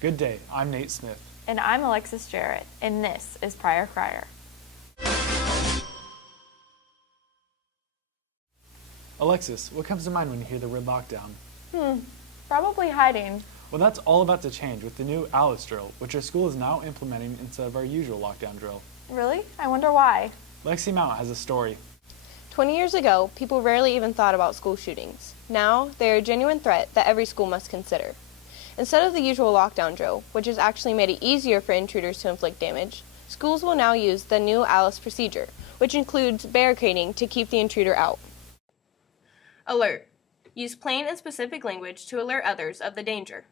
Good day, I'm Nate Smith. And I'm Alexis Jarrett, and this is Crier. Alexis, what comes to mind when you hear the word lockdown? Probably hiding. Well, that's all about to change with the new Alice drill, which our school is now implementing instead of our usual lockdown drill. Really? I wonder why. Lexi Mount has a story. 20 years ago, people rarely even thought about school shootings. Now, they are a genuine threat that every school must consider. Instead of the usual lockdown drill, which has actually made it easier for intruders to inflict damage, schools will now use the new Alice procedure, which includes barricading to keep the intruder out. Alert. Use plain and specific language to alert others of the danger.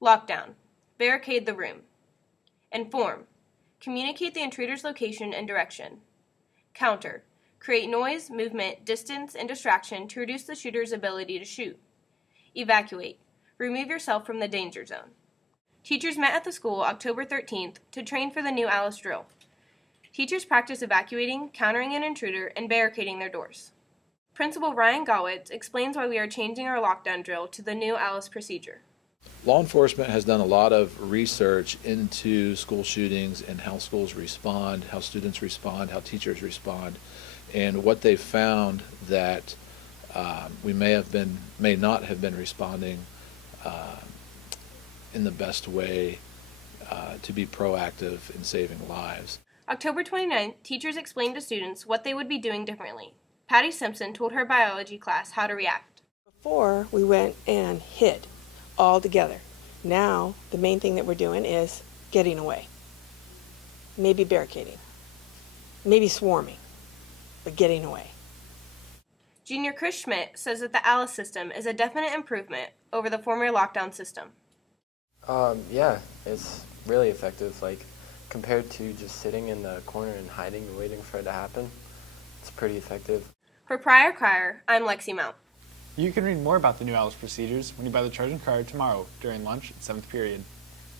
Lockdown. Barricade the room. Inform. Communicate the intruder's location and direction. Counter. Create noise, movement, distance, and distraction to reduce the shooter's ability to shoot. Evacuate. Remove yourself from the danger zone. Teachers met at the school October 13th to train for the new Alice drill. Teachers practiced evacuating, countering an intruder, and barricading their doors. Principal Ryan Gawitz explains why we are changing our lockdown drill to the new Alice procedure. Law enforcement has done a lot of research into school shootings and how schools respond, how students respond, how teachers respond, and what they found that we may not have been responding in the best way to be proactive in saving lives. October 29th, teachers explained to students what they would be doing differently. Patty Simpson told her biology class how to react. Before, we went and hid all together. Now, the main thing that we're doing is getting away. Maybe barricading. Maybe swarming. But getting away. Junior Chris Schmidt says that the Alice system is a definite improvement over the former lockdown system. Yeah, it's really effective. Like, compared to just sitting in the corner and hiding and waiting for it to happen, it's pretty effective. For Crier, I'm Lexi Mount. You can read more about the new Alice procedures when you buy the Trojan card tomorrow during lunch at 7th period.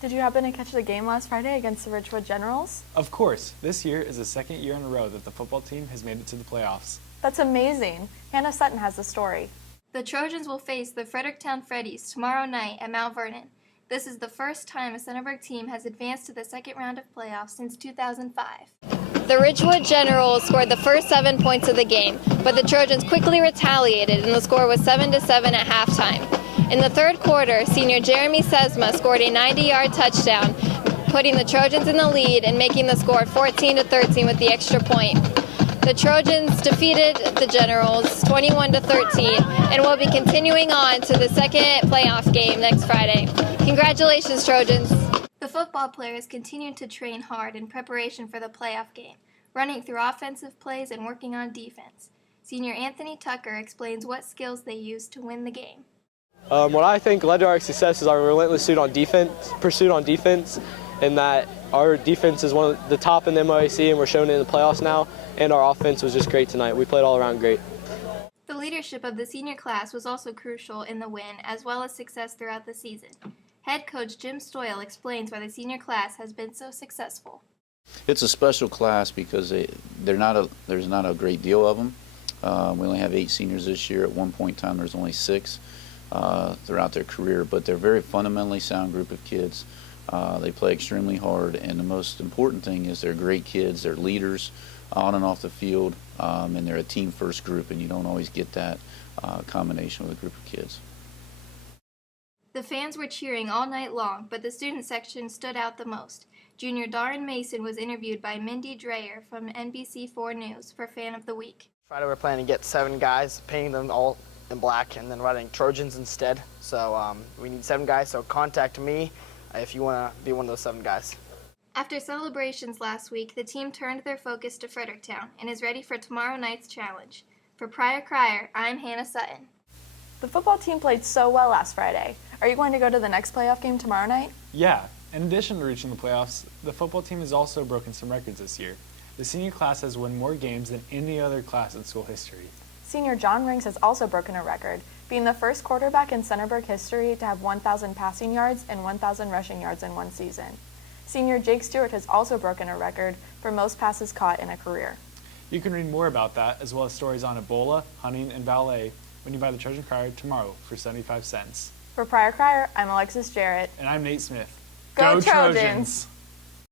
Did you happen to catch the game last Friday against the Ridgewood Generals? Of course, this year is the second year in a row that the football team has made it to the playoffs. That's amazing. Hannah Sutton has the story. The Trojans will face the Fredericktown Freddies tomorrow night at Mount Vernon. This is the first time a Centerburg team has advanced to the second round of playoffs since 2005. The Ridgewood Generals scored the first 7 points of the game, but the Trojans quickly retaliated and the score was 7-7 at halftime. In the third quarter, senior Jeremy Sesma scored a 90-yard touchdown, putting the Trojans in the lead and making the score 14-13 with the extra point. The Trojans defeated the Generals 21-13 and will be continuing on to the second playoff game next Friday. Congratulations, Trojans. The football players continued to train hard in preparation for the playoff game, running through offensive plays and working on defense. Senior Anthony Tucker explains what skills they used to win the game. What I think led to our success is our relentless pursuit on defense, and that our defense is one of the top in the MOAC, and we're showing it in the playoffs now, and our offense was just great tonight. We played all around great. The leadership of the senior class was also crucial in the win, as well as success throughout the season. Head coach Jim Stoyle explains why the senior class has been so successful. It's a special class because there's not a great deal of them. We only have 8 seniors this year. At one point in time, there's only 6 throughout their career, but they're a very fundamentally sound group of kids. They play extremely hard, and the most important thing is they're great kids. They're leaders on and off the field, and they're a team-first group, and you don't always get that combination with a group of kids. The fans were cheering all night long, but the student section stood out the most. Junior Darren Mason was interviewed by Mindy Dreyer from NBC4 News for Fan of the Week. Friday we're planning to get 7 guys, painting them all in black, and then writing Trojans instead. So we need 7 guys, so contact me if you want to be one of those 7 guys. After celebrations last week, the team turned their focus to Fredericktown and is ready for tomorrow night's challenge. For Crier, I'm Hannah Sutton. The football team played so well last Friday. Are you going to go to the next playoff game tomorrow night? Yeah, in addition to reaching the playoffs, the football team has also broken some records this year. The senior class has won more games than any other class in school history. Senior John Rings has also broken a record, being the first quarterback in Centerburg history to have 1,000 passing yards and 1,000 rushing yards in one season. Senior Jake Stewart has also broken a record for most passes caught in a career. You can read more about that, as well as stories on Ebola, hunting, and ballet when you buy the Trojan card tomorrow for 75 cents. For Crier, I'm Alexis Jarrett. And I'm Nate Smith. Go Trojans!